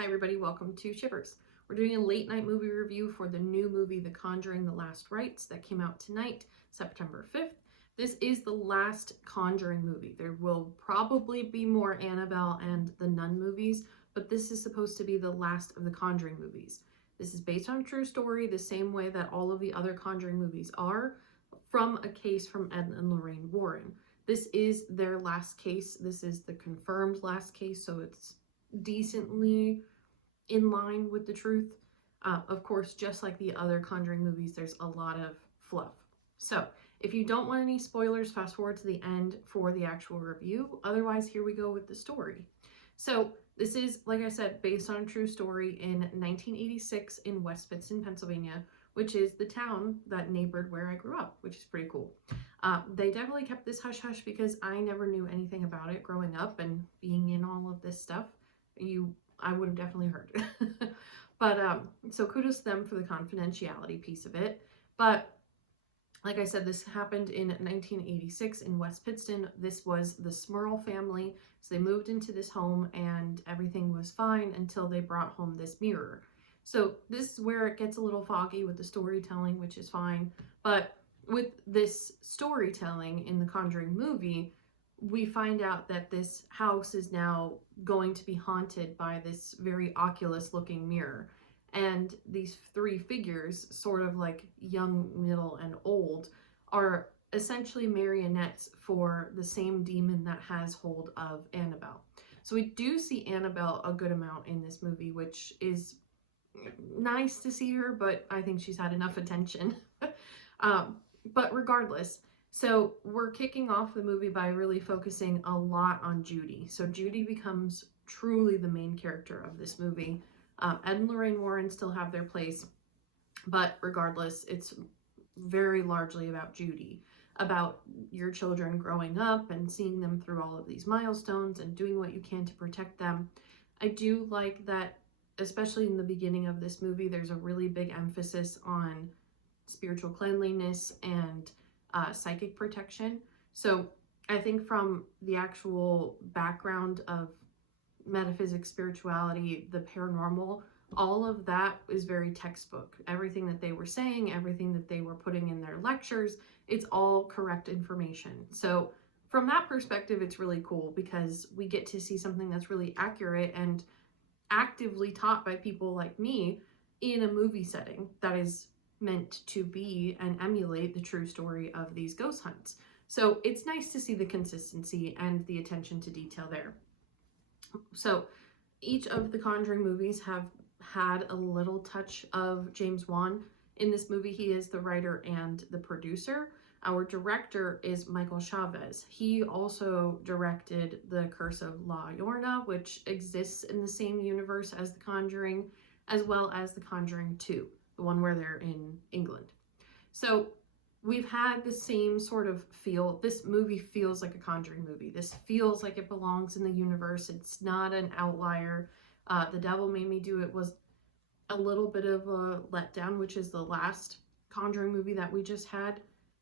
Hi everybody, welcome to Shivers. We're doing a late night movie review for the new movie The Conjuring, The Last Rites that came out tonight, September 5th. This is the last Conjuring movie. There will probably be more Annabelle and the Nun movies, but this is supposed to be the last of the Conjuring movies. This is based on a true story, the same way that all of the other Conjuring movies are, from a case from Ed and Lorraine Warren. This is their last case. This is the confirmed last case, so it's decently in line with the truth. Of course, just like the other Conjuring movies, there's a lot of fluff. So if you don't want any spoilers, fast forward to the end for the actual review. Otherwise, here we go with the story. So this is, like I said, based on a true story in 1986 in West Pittston, Pennsylvania, which is the town that neighbored where I grew up, which is pretty cool. They definitely kept this hush-hush because I never knew anything about it growing up, and being in all of this stuff, I would have definitely heard. But so kudos to them for the confidentiality piece of it. But like I said, this happened in 1986 in West Pittston. This was the Smurl family. So they moved into this home and everything was fine until they brought home this mirror. So this is where it gets a little foggy with the storytelling, which is fine. But with this storytelling in the Conjuring movie, we find out that this house is now going to be haunted by this very Oculus looking mirror. And these three figures, sort of like young, middle, and old, are essentially marionettes for the same demon that has hold of Annabelle. So we do see Annabelle a good amount in this movie, which is nice to see her, but I think she's had enough attention. But regardless, so we're kicking off the movie by really focusing a lot on Judy. So Judy becomes truly the main character of this movie. Ed and Lorraine Warren still have their place, but regardless, it's very largely about Judy, about your children growing up and seeing them through all of these milestones and doing what you can to protect them. I do like that, especially in the beginning of this movie, there's a really big emphasis on spiritual cleanliness and psychic protection. So I think from the actual background of metaphysics, spirituality, the paranormal, all of that is very textbook. Everything that they were saying, everything that they were putting in their lectures, it's all correct information. So from that perspective, it's really cool because we get to see something that's really accurate and actively taught by people like me in a movie setting that is meant to be and emulate the true story of these ghost hunts. So it's nice to see the consistency and the attention to detail there. So each of the Conjuring movies have had a little touch of James Wan. In this movie, he is the writer and the producer. Our director is Michael Chavez. He also directed The Curse of La Llorona, which exists in the same universe as The Conjuring, as well as The Conjuring 2, the one where they're in England. So we've had the same sort of feel. This movie feels like a Conjuring movie. This feels like it belongs in the universe. It's not an outlier. The Devil Made Me Do It was a little bit of a letdown, which is the last Conjuring movie that we just had.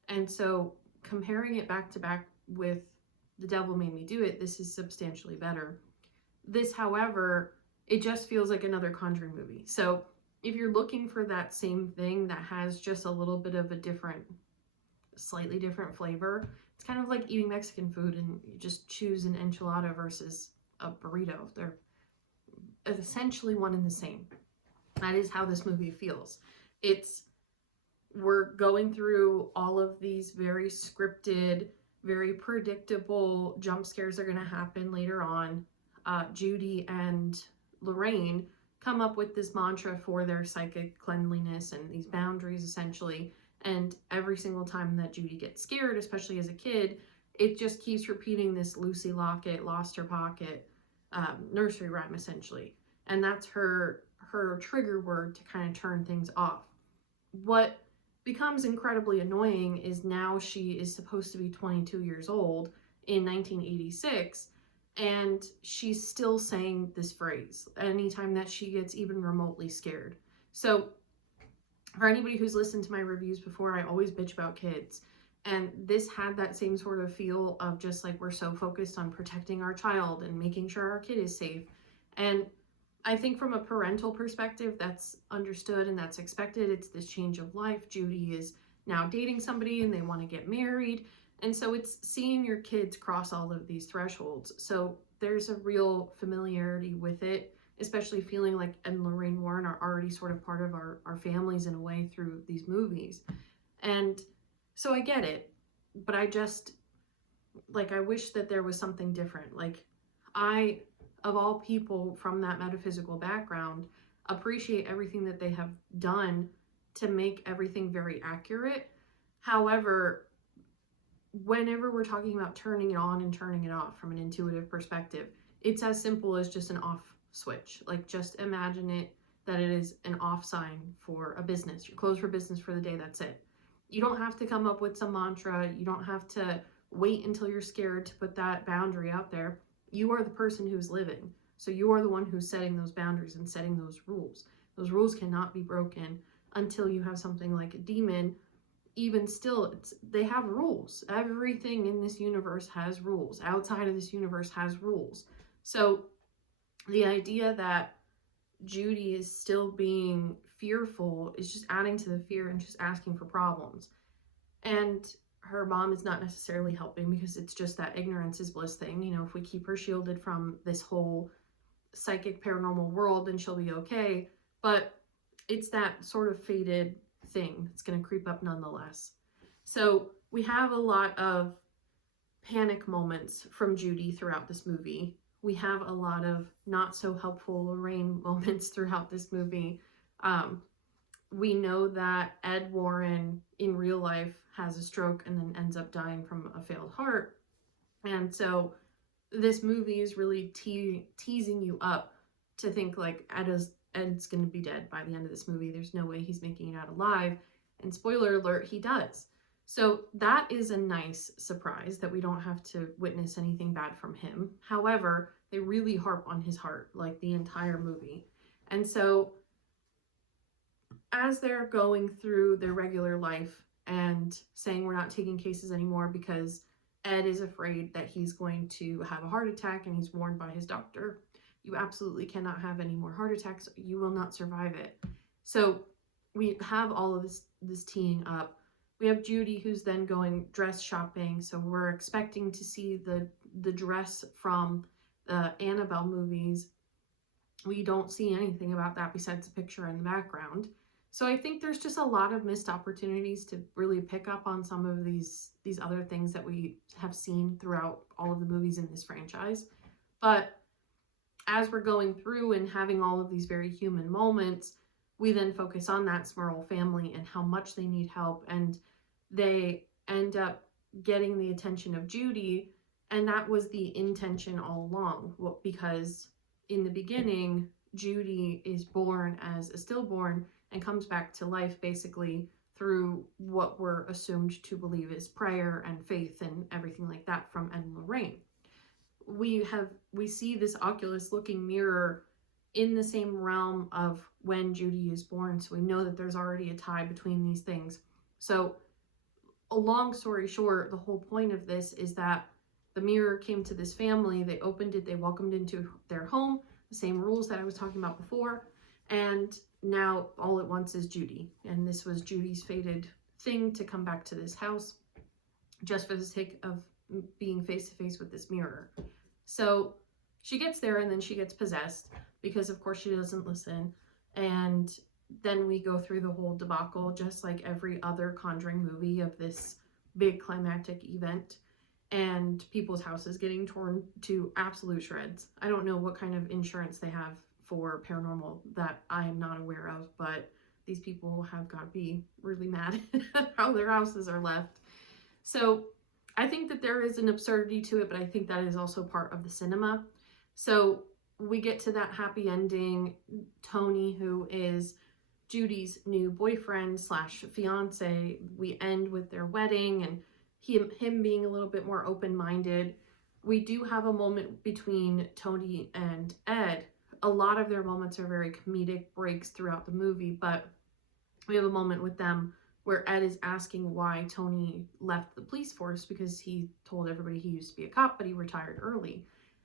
And so comparing it back to back with The Devil Made Me Do It, this is substantially better. This, however, it just feels like another Conjuring movie. So if you're looking for that same thing that has just a little bit of a different, slightly different flavor, it's kind of like eating Mexican food and you just choose an enchilada versus a burrito. They're essentially one and the same. That is how this movie feels. We're going through all of these very scripted, very predictable jump scares are going to happen later on. Judy and Lorraine come up with this mantra for their psychic cleanliness and these boundaries essentially. And every single time that Judy gets scared, especially as a kid, it just keeps repeating this Lucy Locket, lost her pocket, nursery rhyme essentially. And that's her trigger word to kind of turn things off. What becomes incredibly annoying is now she is supposed to be 22 years old in 1986, and she's still saying this phrase anytime that she gets even remotely scared. So for anybody who's listened to my reviews before, I always bitch about kids. And this had that same sort of feel of just like we're so focused on protecting our child and making sure our kid is safe. And I think from a parental perspective, that's understood and that's expected. It's this change of life. Judy is now dating somebody and they want to get married. And so it's seeing your kids cross all of these thresholds. So there's a real familiarity with it, especially feeling like Ed and Lorraine Warren are already sort of part of our families in a way through these movies. And so I get it, but I just, like, I wish that there was something different. Like, I, of all people from that metaphysical background, appreciate everything that they have done to make everything very accurate. However, whenever we're talking about turning it on and turning it off from an intuitive perspective, it's as simple as just an off switch. Like, just imagine it that it is an off sign for a business. You're closed for business for the day, that's it. You don't have to come up with some mantra. You don't have to wait until you're scared to put that boundary out there. You are the person who's living. So you are the one who's setting those boundaries and setting those rules. Those rules cannot be broken until you have something like a demon. Even still, they have rules. Everything in this universe has rules. Outside of this universe has rules. So the idea that Judy is still being fearful is just adding to the fear and just asking for problems. And her mom is not necessarily helping, because it's just that ignorance is bliss thing. You know, if we keep her shielded from this whole psychic paranormal world, then she'll be okay. But it's that sort of fated thing that's going to creep up nonetheless. So we have a lot of panic moments from Judy throughout this movie. We have a lot of not so helpful Lorraine moments throughout this movie. We know that Ed Warren in real life has a stroke and then ends up dying from a failed heart. And so this movie is really teasing you up to think like Ed's going to be dead by the end of this movie. There's no way he's making it out alive. And spoiler alert, he does. So that is a nice surprise that we don't have to witness anything bad from him. However, they really harp on his heart like the entire movie. And so as they're going through their regular life and saying we're not taking cases anymore because Ed is afraid that he's going to have a heart attack and he's warned by his doctor, you absolutely cannot have any more heart attacks. You will not survive it. So we have all of this teeing up. We have Judy who's then going dress shopping. So we're expecting to see the dress from the Annabelle movies. We don't see anything about that besides a picture in the background. So I think there's just a lot of missed opportunities to really pick up on some of these other things that we have seen throughout all of the movies in this franchise. But as we're going through and having all of these very human moments, we then focus on that Smurl family and how much they need help. And they end up getting the attention of Judy. And that was the intention all along. Well, because in the beginning, Judy is born as a stillborn and comes back to life basically through what we're assumed to believe is prayer and faith and everything like that from Ed and Lorraine. We see this Oculus looking mirror in the same realm of when Judy is born, so we know that there's already a tie between these things. So a long story short, the whole point of this is that the mirror came to this family, they opened it, they welcomed into their home, the same rules that I was talking about before, and now all at once is Judy. And this was Judy's fated thing to come back to this house just for the sake of being face to face with this mirror. So she gets there and then she gets possessed because of course she doesn't listen. And then we go through the whole debacle just like every other Conjuring movie of this big climactic event and people's houses getting torn to absolute shreds. I don't know what kind of insurance they have for paranormal that I am not aware of, but these people have got to be really mad at how their houses are left. So I think that there is an absurdity to it, but I think that is also part of the cinema. So we get to that happy ending. Tony, who is Judy's new boyfriend slash fiance, we end with their wedding and him being a little bit more open-minded. We do have a moment between Tony and Ed. A lot of their moments are very comedic breaks throughout the movie, but we have a moment with them where Ed is asking why Tony left the police force because he told everybody he used to be a cop, but he retired early.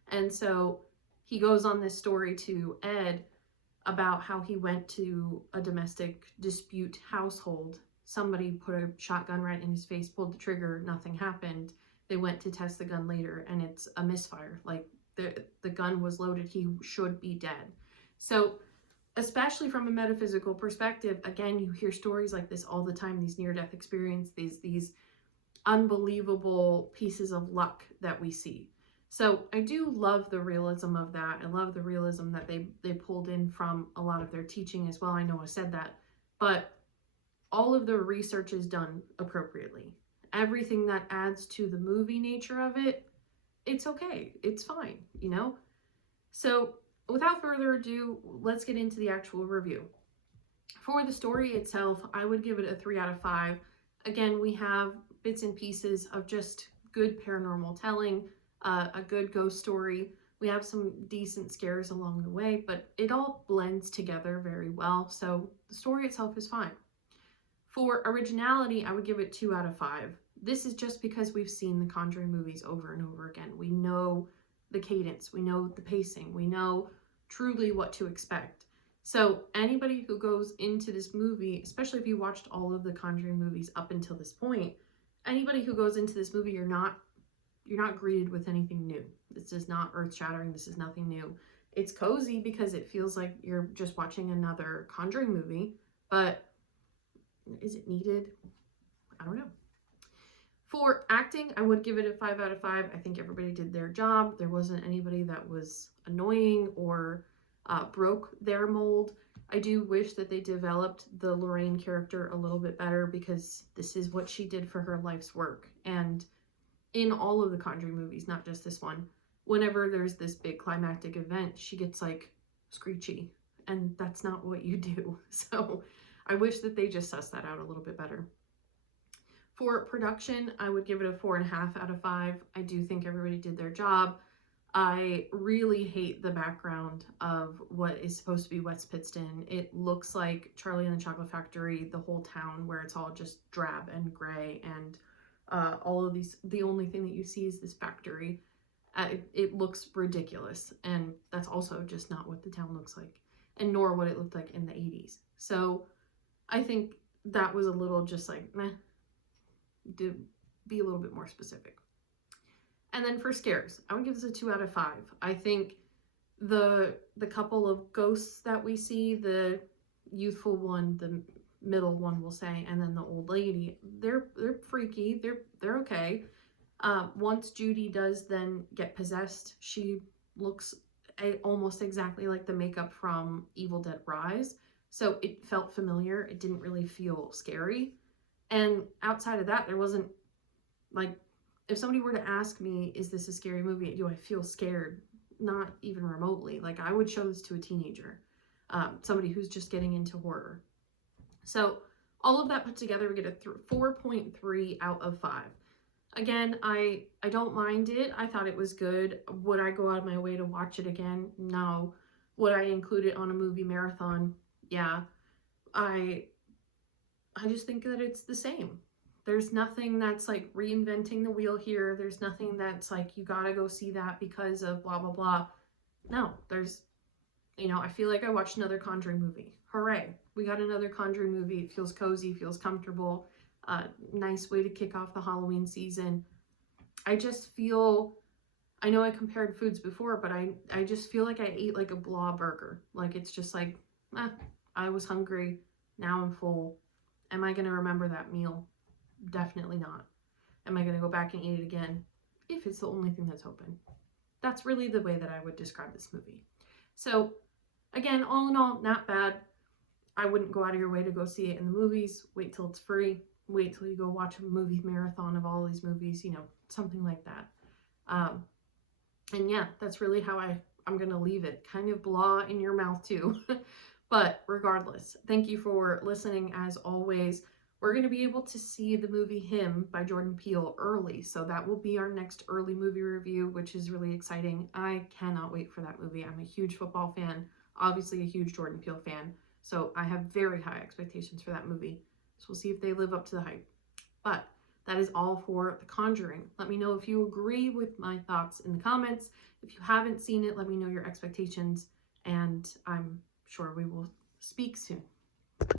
And so he goes on this story to Ed about how he went to a domestic dispute household. Somebody put a shotgun right in his face, pulled the trigger, nothing happened. They went to test the gun later and it's a misfire. Like the gun was loaded, he should be dead. So especially from a metaphysical perspective, again, you hear stories like this all the time, these near-death experiences, these unbelievable pieces of luck that we see. So I do love the realism of that. I love the realism that they pulled in from a lot of their teaching as well. I know I said that, but all of the research is done appropriately. Everything that adds to the movie nature of it, it's okay. It's fine, you know? So without further ado, let's get into the actual review. For the story itself, I would give it a 3 out of 5. Again, we have bits and pieces of just good paranormal telling, a good ghost story. We have some decent scares along the way, but it all blends together very well. So the story itself is fine. For originality, I would give it 2 out of 5. This is just because we've seen the Conjuring movies over and over again. We know the cadence, we know the pacing, we know truly what to expect. So anybody who goes into this movie, especially if you watched all of the Conjuring movies up until this point, anybody who goes into this movie, you're not greeted with anything new. This is not earth-shattering. This is nothing new. It's cozy because it feels like you're just watching another Conjuring movie, but is it needed? I don't know. For acting, I would give it a 5 out of 5. I think everybody did their job. There wasn't anybody that was annoying or broke their mold. I do wish that they developed the Lorraine character a little bit better because this is what she did for her life's work. And in all of the Conjuring movies, not just this one, whenever there's this big climactic event, she gets like screechy, and that's not what you do. So I wish that they just sussed that out a little bit better. For production, I would give it a 4.5 out of 5. I do think everybody did their job. I really hate the background of what is supposed to be West Pittston. It looks like Charlie and the Chocolate Factory, the whole town, where it's all just drab and gray, and all of these, the only thing that you see is this factory. It looks ridiculous, and that's also just not what the town looks like, and nor what it looked like in the 80s. So I think that was a little just like, meh, to be a little bit more specific. And then for scares, I would give this a 2 out of 5. I think the couple of ghosts that we see, the youthful one, the middle one we'll say, and then the old lady, they're freaky, they're okay. Once Judy does then get possessed, she looks almost exactly like the makeup from Evil Dead Rise, so it felt familiar. It didn't really feel scary. And outside of that, there wasn't, like, if somebody were to ask me, is this a scary movie, do I feel scared? Not even remotely. Like, I would show this to a teenager, somebody who's just getting into horror. So all of that put together, we get a 4.3 out of 5. Again, I don't mind it. I thought it was good. Would I go out of my way to watch it again? No. Would I include it on a movie marathon? Yeah. I just think that it's the same. There's nothing that's like reinventing the wheel here. There's nothing that's like, you gotta go see that because of blah, blah, blah. No, there's, you know, I feel like I watched another Conjuring movie. Hooray. We got another Conjuring movie. It feels cozy, feels comfortable. Nice way to kick off the Halloween season. I just feel, I know I compared foods before, but I just feel like I ate like a blah burger. Like, it's just like, I was hungry. Now I'm full. Am I going to remember that meal? Definitely not. Am I going to go back and eat it again? If it's the only thing that's open. That's really the way that I would describe this movie. So again, all in all, not bad. I wouldn't go out of your way to go see it in the movies. Wait till it's free. Wait till you go watch a movie marathon of all these movies, you know, something like that. And yeah, that's really how I'm going to leave it. Kind of blah in your mouth too. But regardless, thank you for listening as always. We're going to be able to see the movie Him by Jordan Peele early. So that will be our next early movie review, which is really exciting. I cannot wait for that movie. I'm a huge football fan, obviously a huge Jordan Peele fan. So I have very high expectations for that movie. So we'll see if they live up to the hype. But that is all for The Conjuring. Let me know if you agree with my thoughts in the comments. If you haven't seen it, let me know your expectations. And I'm sure we will speak soon.